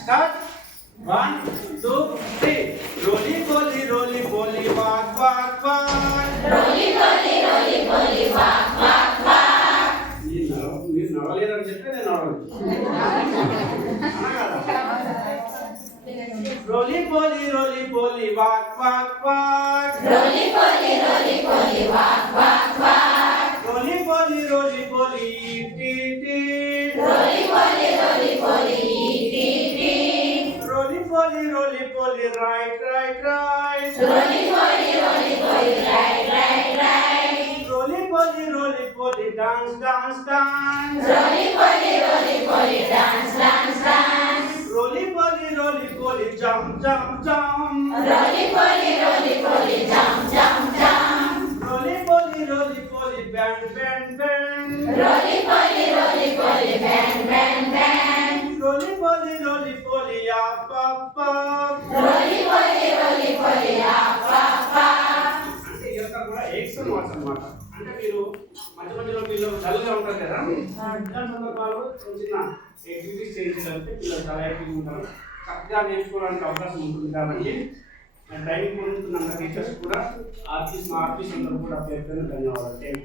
Start. 1, 2, 3. Roly poly, walk, walk, walk. Roly poly, walk, walk, walk. మీరు నడవలేదని చెప్తే నేను నడవలేదు. Roly poly, walk, walk, walk. Roly poly, walk, walk, walk. Roly poly, eat, eat, eat. Roly poly, eat, eat, eat. Roly poly, right, right, right. Roly poly, right, right, right. Roly poly, dance, dance, dance. Roly poly, dance, dance, dance. Roly poly, jump, jump, jump. Roly poly, jump, jump, jump. Roly poly, bend, bend, bend. Roly poly, bend, bend, bend. Roly poly, up, up, up. Roly poly, up, up, up. అంటే ఇదంతా కూడా ఎక్సన్ words అన్నమాట. అంటే మీరు మధ్య మధ్యలో పిల్లలు డల్గా ఉంటారు కదా, ఇలాంటి సందర్భాల్లో చిన్న యాక్టివిటీస్ చేయించగలిగితే పిల్లలు చాలా యాక్టివ్గా ఉంటారు, చక్కగా నేర్చుకోవడానికి అవకాశం ఉంటుంది. కాబట్టి ట్రైనింగ్ పొందుతున్న టీచర్స్ కూడా ఆర్టిస్ట్ అందరూ కూడా పేరు ధన్యవాదాలు.